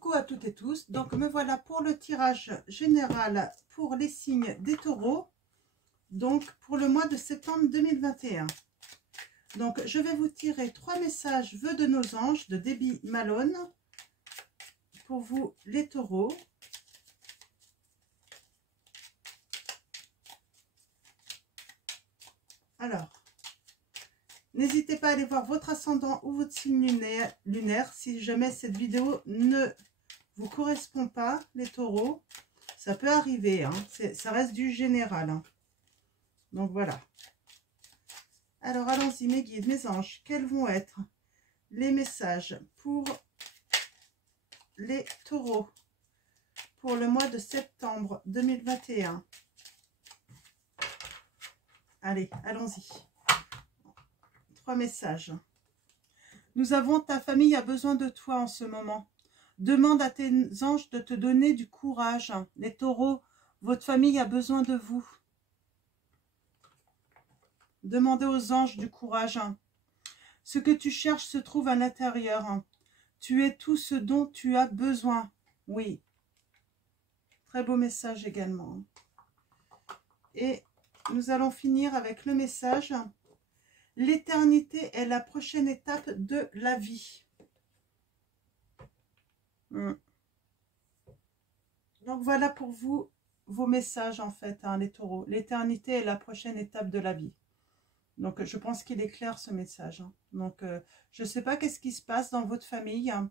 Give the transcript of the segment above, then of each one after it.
Coucou à toutes et tous, donc me voilà pour le tirage général pour les signes des taureaux, donc pour le mois de septembre 2021. Donc je vais vous tirer 3 messages vœux de nos anges de Debbie Malone pour vous les taureaux. Alors, n'hésitez pas à aller voir votre ascendant ou votre signe lunaire si jamais cette vidéo ne vous correspond pas, les taureaux. Ça peut arriver, hein. Ça reste du général. Hein. Donc voilà. Alors allons-y mes guides, mes anges. Quels vont être les messages pour les taureaux pour le mois de septembre 2021? Allez, allons-y. 3 messages. Nous avons: ta famille a besoin de toi en ce moment. Demande à tes anges de te donner du courage. Les taureaux, votre famille a besoin de vous. Demandez aux anges du courage. Ce que tu cherches se trouve à l'intérieur. Tu es tout ce dont tu as besoin. Oui. Très beau message également. Et nous allons finir avec le message: l'éternité est la prochaine étape de la vie. Donc voilà pour vous, vos messages en fait, hein, les taureaux. L'éternité est la prochaine étape de la vie. Donc je pense qu'il est clair ce message. Hein. Donc je ne sais pas qu'est-ce qui se passe dans votre famille. Hein.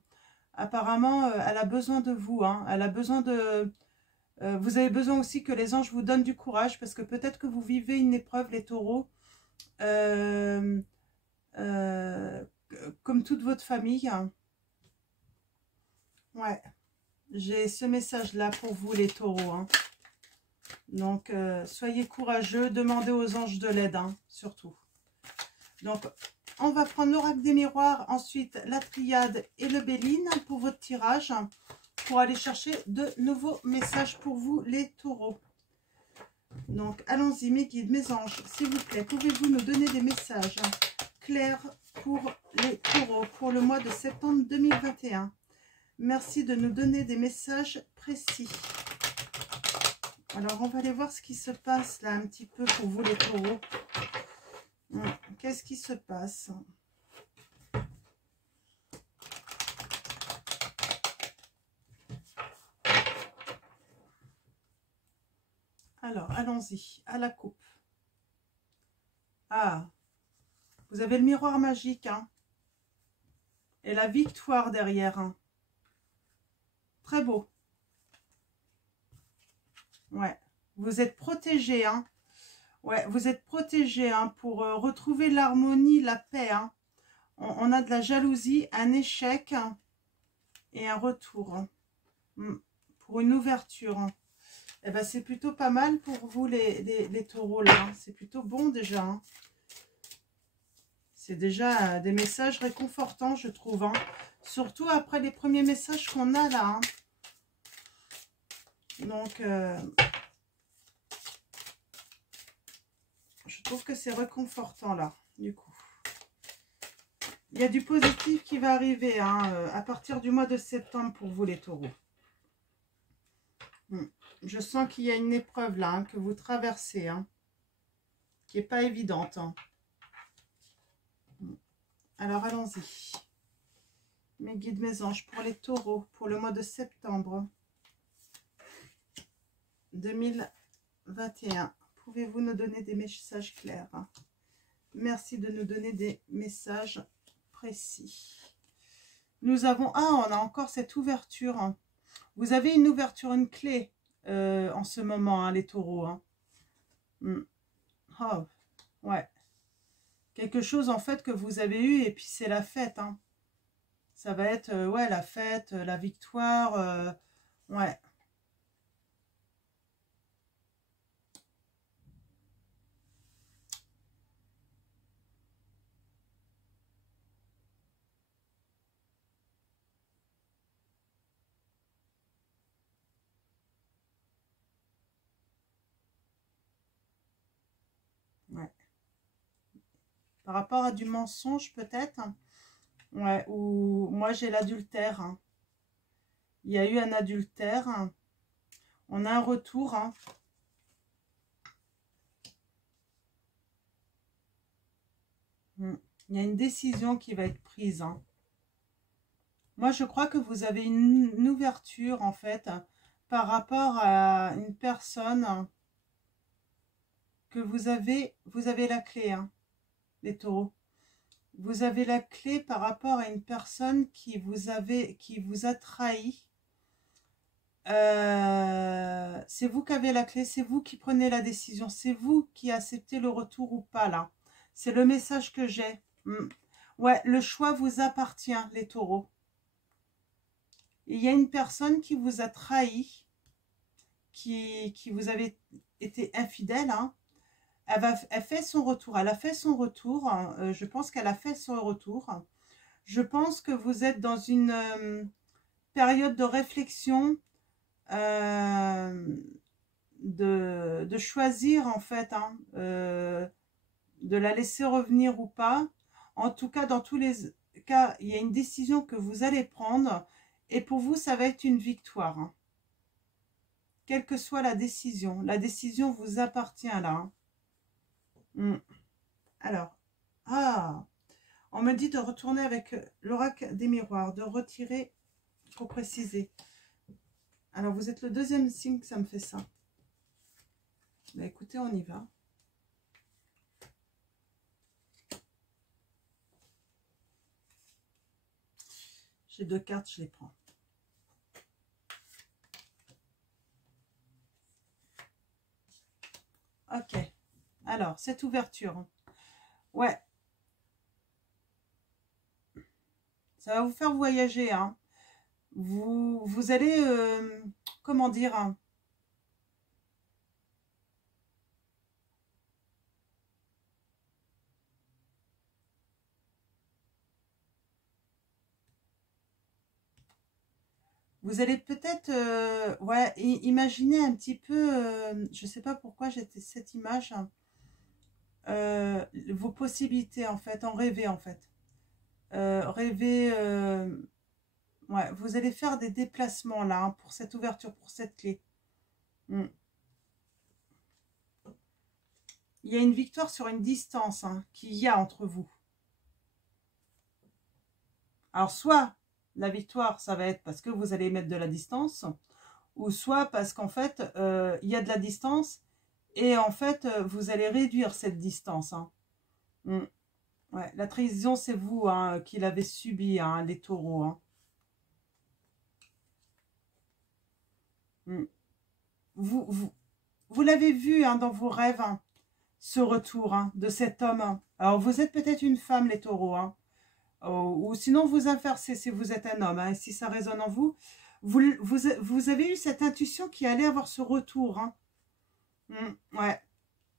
Apparemment, elle a besoin de vous. Hein. Elle a besoin de... vous avez besoin aussi que les anges vous donnent du courage, parce que peut-être que vous vivez une épreuve, les taureaux, comme toute votre famille. Hein. Ouais. J'ai ce message-là pour vous, les taureaux. Hein. Donc, soyez courageux, demandez aux anges de l'aide, hein, surtout. Donc, on va prendre l'oracle des miroirs, ensuite la triade et le béline pour votre tirage, pour aller chercher de nouveaux messages pour vous, les taureaux. Donc, allons-y, mes guides, mes anges, s'il vous plaît, pouvez-vous nous donner des messages clairs pour les taureaux, pour le mois de septembre 2021? Merci de nous donner des messages précis. Alors, on va aller voir ce qui se passe là un petit peu pour vous les taureaux. Qu'est-ce qui se passe? Alors, allons-y, à la coupe. Ah, vous avez le miroir magique, hein, et la victoire derrière. Hein. Très beau. Ouais, vous êtes protégé, hein. Ouais, vous êtes protégé, hein, pour retrouver l'harmonie, la paix. Hein. On a de la jalousie, un échec, hein, et un retour. Hein. Pour une ouverture. Hein. Eh ben, c'est plutôt pas mal pour vous, les taureaux, là. Hein. C'est plutôt bon, déjà. Hein. C'est déjà des messages réconfortants, je trouve. Hein. Surtout après les premiers messages qu'on a, là. Hein. Donc, je trouve que c'est réconfortant, là, du coup. Il y a du positif qui va arriver, hein, à partir du mois de septembre pour vous, les taureaux. Je sens qu'il y a une épreuve, là, hein, que vous traversez, hein, qui n'est pas évidente. Hein. Alors, allons-y. Mes guides, mes anges, pour les taureaux, pour le mois de septembre 2021. Pouvez-vous nous donner des messages clairs? Hein? Merci de nous donner des messages précis. Nous avons... Ah, on a encore cette ouverture. Hein. Vous avez une ouverture, une clé en ce moment, hein, les taureaux. Hein. Oh, ouais. Quelque chose, en fait, que vous avez eu, et puis c'est la fête. Hein. Ça va être, ouais, la fête, la victoire. Ouais. Ouais. Par rapport à du mensonge, peut-être. Ouais, ou moi, j'ai l'adultère. Hein. Il y a eu un adultère. On a un retour. Hein. Il y a une décision qui va être prise. Hein. Moi, je crois que vous avez une ouverture, en fait, par rapport à une personne que vous avez la clé, hein, les taureaux. Vous avez la clé par rapport à une personne qui vous a trahi. C'est vous qui avez la clé, c'est vous qui prenez la décision, c'est vous qui acceptez le retour ou pas, là. C'est le message que j'ai. Ouais, le choix vous appartient, les taureaux. Il y a une personne qui vous a trahi, qui vous avait été infidèle, hein. Elle fait son retour. Elle a fait son retour. Je pense qu'elle a fait son retour. Je pense que vous êtes dans une période de réflexion, de choisir en fait, hein, de la laisser revenir ou pas. En tout cas, dans tous les cas, il y a une décision que vous allez prendre et pour vous, ça va être une victoire. Hein. Quelle que soit la décision vous appartient là. Hein. Alors, on me dit de retourner avec l'oracle des miroirs, de retirer pour préciser. Alors, vous êtes le deuxième signe que ça me fait ça. Bah, écoutez, on y va. J'ai 2 cartes, je les prends. Ok. Alors, cette ouverture. Ouais. Ça va vous faire voyager, hein. Vous allez, comment dire, hein, vous allez peut-être, ouais, imaginer un petit peu, je ne sais pas pourquoi j'ai cette image, hein, vos possibilités, en fait, en rêver, en fait. Rêver, ouais, vous allez faire des déplacements, là, hein, pour cette ouverture, pour cette clé. Il y a une victoire sur une distance, hein, qu'il y a entre vous. Alors, soit la victoire, ça va être parce que vous allez mettre de la distance, ou soit parce qu'en fait, il y a de la distance, et en fait, vous allez réduire cette distance. Hein. Ouais, la trahison, c'est vous, hein, qui l'avez subie, hein, les taureaux. Hein. Vous l'avez vu, hein, dans vos rêves, hein, ce retour, hein, de cet homme. Hein. Alors, vous êtes peut-être une femme, les taureaux, hein. Ou sinon vous inversez si vous êtes un homme, hein, et si ça résonne en vous, vous avez eu cette intuition qui allait avoir ce retour. Hein. Ouais.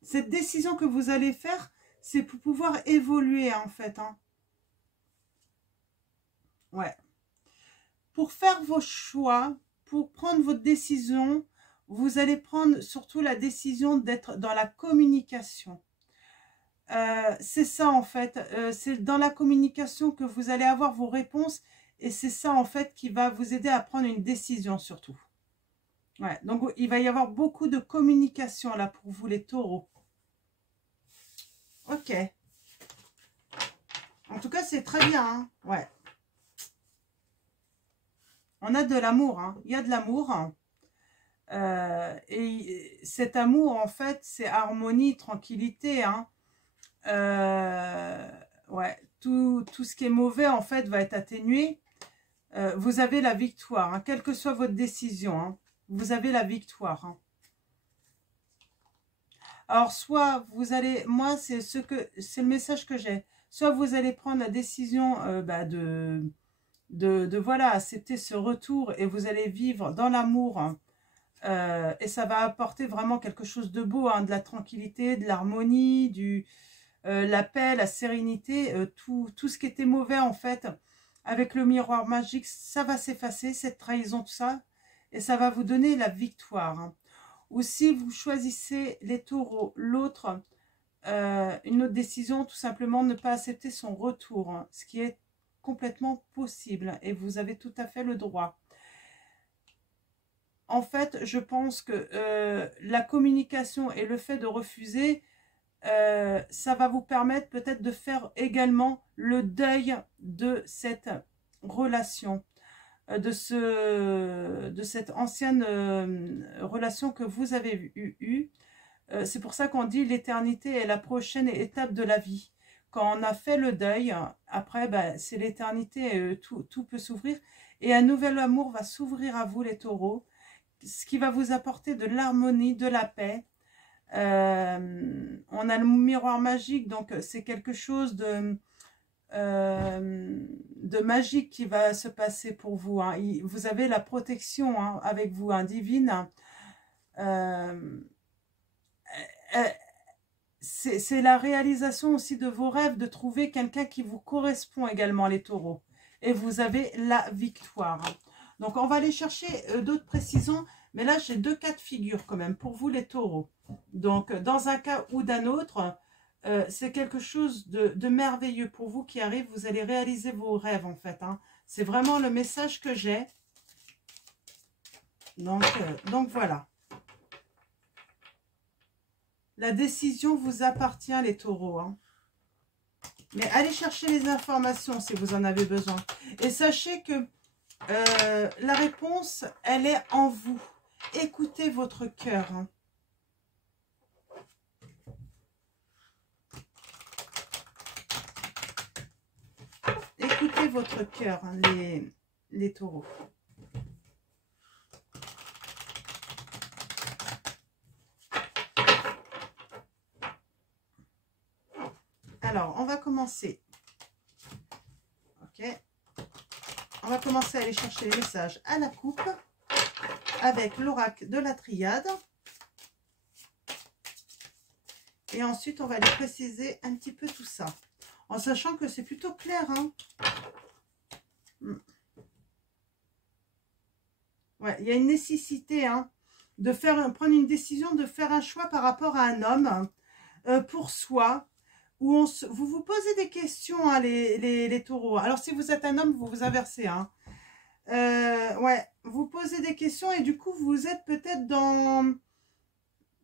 Cette décision que vous allez faire, c'est pour pouvoir évoluer, en fait. Hein. Ouais. Pour faire vos choix, pour prendre votre décision, vous allez prendre surtout la décision d'être dans la communication. C'est ça en fait, c'est dans la communication que vous allez avoir vos réponses et c'est ça en fait qui va vous aider à prendre une décision surtout. Ouais, donc il va y avoir beaucoup de communication là pour vous les taureaux. Ok. En tout cas c'est très bien, hein. Ouais. On a de l'amour, hein. Il y a de l'amour. Et cet amour en fait c'est harmonie, tranquillité, hein. Ouais, tout ce qui est mauvais en fait va être atténué. Vous avez la victoire, hein, quelle que soit votre décision, hein, vous avez la victoire. Hein. Alors soit vous allez, moi c'est le message que j'ai, soit vous allez prendre la décision de voilà accepter ce retour et vous allez vivre dans l'amour. Hein, et ça va apporter vraiment quelque chose de beau, hein, de la tranquillité, de l'harmonie, la paix, la sérénité, tout ce qui était mauvais en fait, avec le miroir magique, ça va s'effacer, cette trahison, tout ça, et ça va vous donner la victoire. Hein. Ou si vous choisissez les taureaux, l'autre, une autre décision, tout simplement ne pas accepter son retour, hein, ce qui est complètement possible, et vous avez tout à fait le droit. en fait, je pense que la communication et le fait de refuser, ça va vous permettre peut-être de faire également le deuil de cette relation, de cette ancienne relation que vous avez eue. C'est pour ça qu'on dit l'éternité est la prochaine étape de la vie. Quand on a fait le deuil, après, ben, c'est l'éternité, tout peut s'ouvrir. Et un nouvel amour va s'ouvrir à vous, les taureaux, ce qui va vous apporter de l'harmonie, de la paix. On a le miroir magique, donc c'est quelque chose de magique qui va se passer pour vous. Hein. Vous avez la protection hein, avec vous, hein, divine. C'est la réalisation aussi de vos rêves, de trouver quelqu'un qui vous correspond également, les taureaux. Et vous avez la victoire. Donc, on va aller chercher d'autres précisions. Mais là, j'ai 2 cas de figure quand même pour vous, les taureaux. Donc, dans un cas ou d'un autre, c'est quelque chose de merveilleux pour vous qui arrive. Vous allez réaliser vos rêves, en fait. Hein. C'est vraiment le message que j'ai. Donc voilà. La décision vous appartient, les taureaux. Hein. Mais allez chercher les informations si vous en avez besoin. Et sachez que la réponse, elle est en vous. Écoutez votre cœur. Hein. Écoutez votre cœur, hein, les taureaux. Alors, on va commencer. Ok. On va commencer à aller chercher les messages à la coupe avec l'oracle de la triade. Et ensuite, on va aller préciser un petit peu tout ça. En sachant que c'est plutôt clair. Hein. Ouais, il y a une nécessité hein, de prendre une décision, de faire un choix par rapport à un homme pour soi. Où vous vous posez des questions, hein, les taureaux. Alors, si vous êtes un homme, vous vous inversez. Hein. Ouais, vous posez des questions et du coup, vous êtes peut-être dans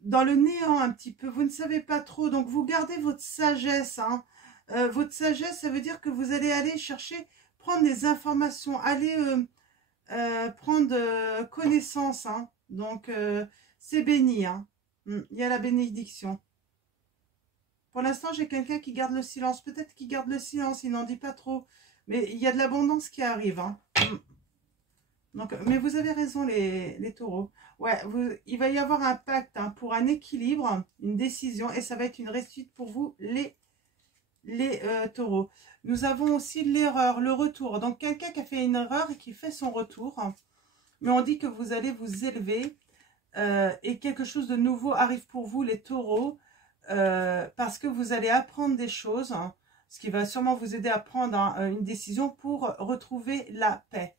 le néant un petit peu. Vous ne savez pas trop. Donc, vous gardez votre sagesse. Hein. Votre sagesse, ça veut dire que vous allez aller chercher, prendre des informations, aller prendre connaissance. Hein. Donc, c'est béni. Hein. Il y a la bénédiction. Pour l'instant, j'ai quelqu'un qui garde le silence. Peut-être qu'il garde le silence, il n'en dit pas trop. Mais il y a de l'abondance qui arrive. Hein. Donc, mais vous avez raison, les taureaux. Ouais, il va y avoir un pacte hein, pour un équilibre, une décision. Et ça va être une réussite pour vous, les taureaux. Nous avons aussi l'erreur, le retour. Donc, quelqu'un qui a fait une erreur et qui fait son retour. Mais on dit que vous allez vous élever. Et quelque chose de nouveau arrive pour vous, les taureaux. Parce que vous allez apprendre des choses, hein, ce qui va sûrement vous aider à prendre hein, une décision pour retrouver la paix.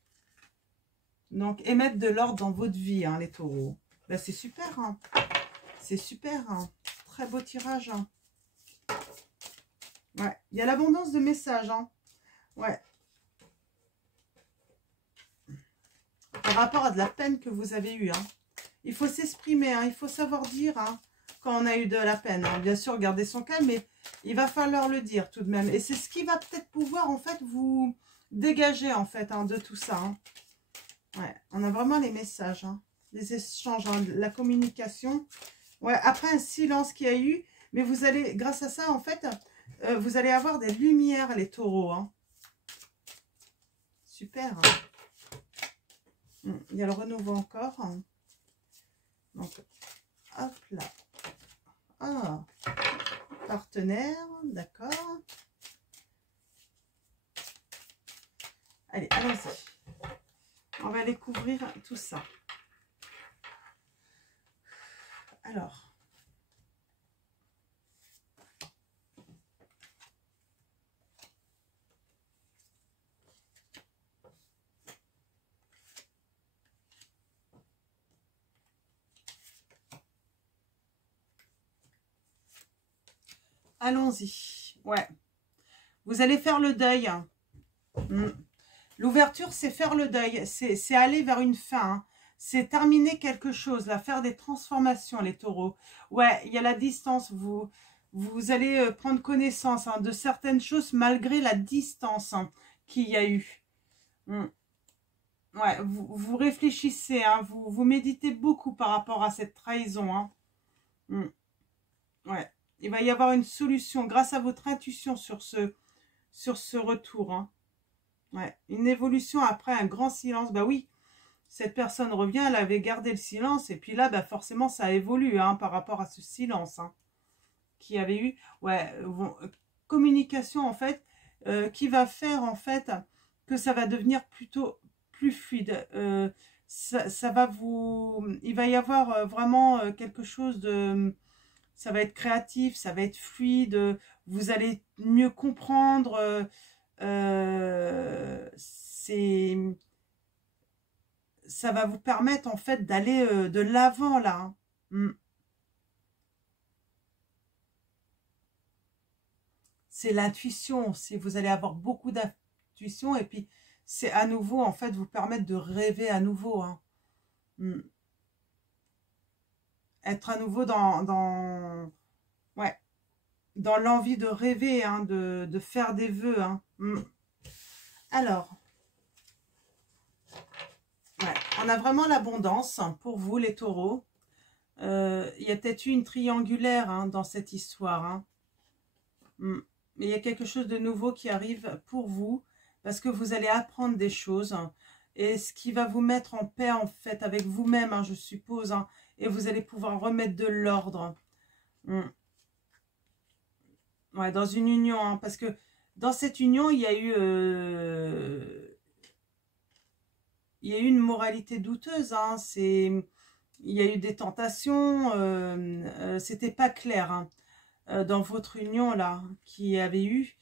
Donc, et mettre de l'ordre dans votre vie, hein, les taureaux. Ben, c'est super, hein. C'est super, hein. Très beau tirage. Hein. Ouais, il y a l'abondance de messages. Hein. Ouais. Par rapport à de la peine que vous avez eue. Hein. Il faut s'exprimer, hein, il faut savoir dire... Hein, quand on a eu de la peine. Hein. Bien sûr, garder son calme, mais il va falloir le dire tout de même. Et c'est ce qui va peut-être pouvoir, en fait, vous dégager, en fait, hein, de tout ça. Hein. Ouais, on a vraiment les messages, hein, les échanges, hein, la communication. Ouais, après un silence qu'il y a eu, mais vous allez, grâce à ça, en fait, vous allez avoir des lumières, les taureaux. Hein. Super. Hein. Il y a le renouveau encore. Hein. Donc, hop là. Ah, partenaire, d'accord. Allez, allons-y. On va aller couvrir tout ça. Alors. Allons-y. Ouais. Vous allez faire le deuil. L'ouverture, c'est faire le deuil. C'est aller vers une fin. Hein. c'est terminer quelque chose, là, faire des transformations, les taureaux. Ouais, il y a la distance, vous allez prendre connaissance de certaines choses malgré la distance qu'il y a eu. Ouais, vous réfléchissez, vous méditez beaucoup par rapport à cette trahison. Ouais, il va y avoir une solution grâce à votre intuition sur ce retour. Ouais, une évolution après un grand silence. Bah oui, cette personne revient, elle avait gardé le silence, et puis là, bah forcément, ça évolue par rapport à ce silence qu'il y avait eu. Ouais, communication, en fait, qui va faire, en fait, que ça va devenir plutôt plus fluide. Ça va il va y avoir vraiment quelque chose de... Ça va être créatif, ça va être fluide, vous allez mieux comprendre. Ça va vous permettre, en fait, d'aller de l'avant, là. C'est l'intuition. Vous allez avoir beaucoup d'intuition, et puis c'est à nouveau, en fait, vous permettre de rêver à nouveau. Être à nouveau ouais, dans l'envie de rêver, de faire des vœux. Alors, ouais, on a vraiment l'abondance pour vous, les taureaux. Il y a peut-être eu une triangulaire dans cette histoire. Mais il y a quelque chose de nouveau qui arrive pour vous, parce que vous allez apprendre des choses, et ce qui va vous mettre en paix, en fait, avec vous-même, je suppose, et vous allez pouvoir remettre de l'ordre. Ouais, dans une union, parce que dans cette union, il y a eu une moralité douteuse. Il y a eu des tentations, c'était pas clair dans votre union là qui avait eu.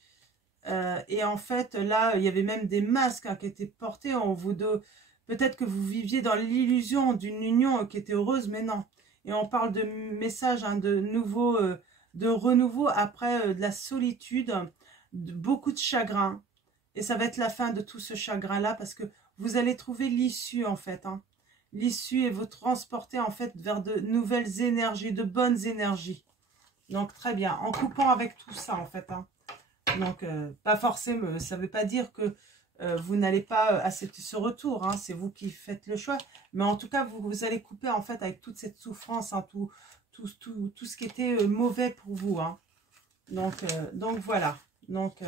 Et en fait, là, il y avait même des masques qui étaient portés en vous deux. Peut-être que vous viviez dans l'illusion d'une union qui était heureuse, mais non. Et on parle de messages de nouveau, de renouveau après de la solitude, de beaucoup de chagrin. Et ça va être la fin de tout ce chagrin-là, parce que vous allez trouver l'issue, en fait. L'issue, et vous transporter, en fait, vers de nouvelles énergies, de bonnes énergies. Donc, très bien. En coupant avec tout ça, en fait. Donc, pas forcément, ça ne veut pas dire que vous n'allez pas accepter ce retour. C'est vous qui faites le choix. Mais en tout cas, vous allez couper, en fait, avec toute cette souffrance, tout ce qui était mauvais pour vous. Donc voilà. Donc,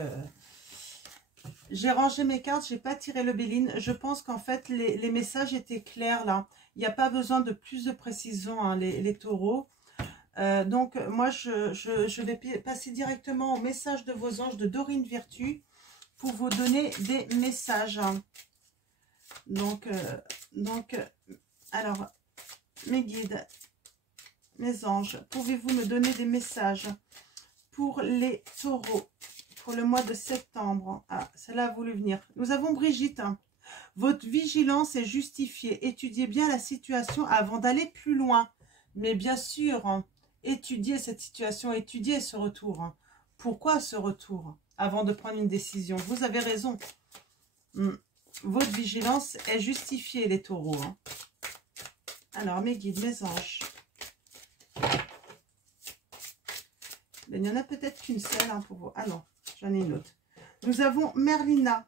j'ai rangé mes cartes, j'ai pas tiré le béline. Je pense qu'en fait, les messages étaient clairs, là. Il n'y a pas besoin de plus de précision, les taureaux. Donc, moi, je vais passer directement au message de vos anges de Dorine Virtue pour vous donner des messages. Donc, alors, mes guides, mes anges, pouvez-vous me donner des messages pour les taureaux pour le mois de septembre? Ah, celle-là a voulu venir. Nous avons Brigitte. Votre vigilance est justifiée. Étudiez bien la situation avant d'aller plus loin. Mais bien sûr, étudiez cette situation, étudiez ce retour. Pourquoi ce retour? Avant de prendre une décision. Vous avez raison. Votre vigilance est justifiée, les taureaux. Alors, mes guides, mes anges. Ben, il n'y en a peut-être qu'une seule pour vous. Ah non, j'en ai une autre. Nous avons Merlina.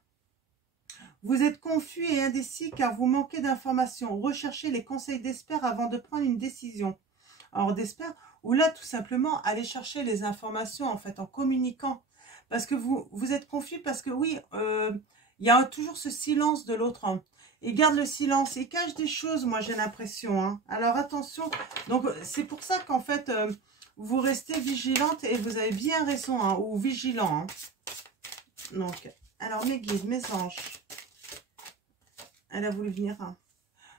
Vous êtes confus et indécis car vous manquez d'informations. Recherchez les conseils d'experts avant de prendre une décision. Alors, d'experts, ou là, tout simplement, allez chercher les informations, en fait, en communiquant. Parce que vous êtes confus, parce que oui, il y a toujours ce silence de l'autre. Il garde le silence, il cache des choses, moi, j'ai l'impression. Alors, attention. Donc, c'est pour ça qu'en fait, vous restez vigilante et vous avez bien raison, ou vigilant. Donc, alors, mes guides, mes anges. Elle a voulu venir.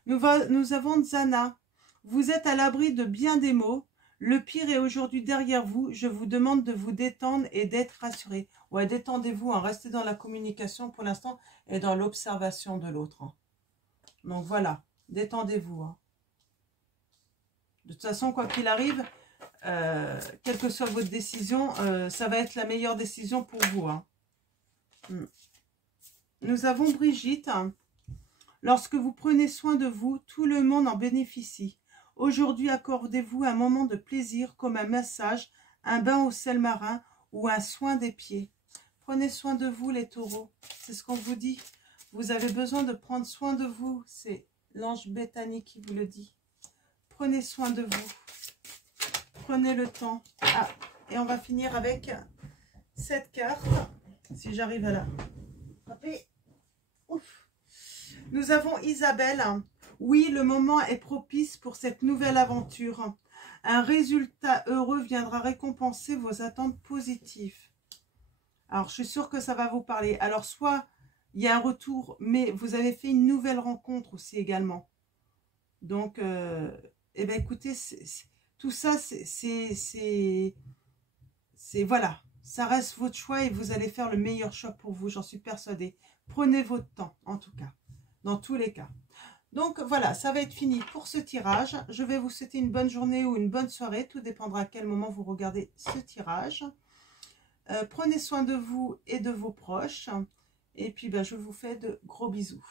Nous avons Zana. Vous êtes à l'abri de bien des maux. Le pire est aujourd'hui derrière vous. Je vous demande de vous détendre et d'être rassuré. Ouais, détendez-vous. Restez dans la communication pour l'instant et dans l'observation de l'autre. Donc voilà, détendez-vous. De toute façon, quoi qu'il arrive, quelle que soit votre décision, ça va être la meilleure décision pour vous. Nous avons Brigitte. Lorsque vous prenez soin de vous, tout le monde en bénéficie. Aujourd'hui, accordez-vous un moment de plaisir comme un massage, un bain au sel marin ou un soin des pieds. Prenez soin de vous les taureaux, c'est ce qu'on vous dit. Vous avez besoin de prendre soin de vous, c'est l'ange Bethany qui vous le dit. Prenez soin de vous, prenez le temps. Ah, et on va finir avec cette carte, si j'arrive à la taper. Ouf. Nous avons Isabelle. Oui, le moment est propice pour cette nouvelle aventure. Un résultat heureux viendra récompenser vos attentes positives. Alors, je suis sûre que ça va vous parler. Alors, soit il y a un retour, mais vous avez fait une nouvelle rencontre aussi également. Donc, eh bien, écoutez, tout ça, c'est voilà. Ça reste votre choix et vous allez faire le meilleur choix pour vous, j'en suis persuadée. Prenez votre temps, en tout cas, dans tous les cas. Donc voilà, ça va être fini pour ce tirage. Je vais vous souhaiter une bonne journée ou une bonne soirée. Tout dépendra à quel moment vous regardez ce tirage. Prenez soin de vous et de vos proches. Et puis, je vous fais de gros bisous.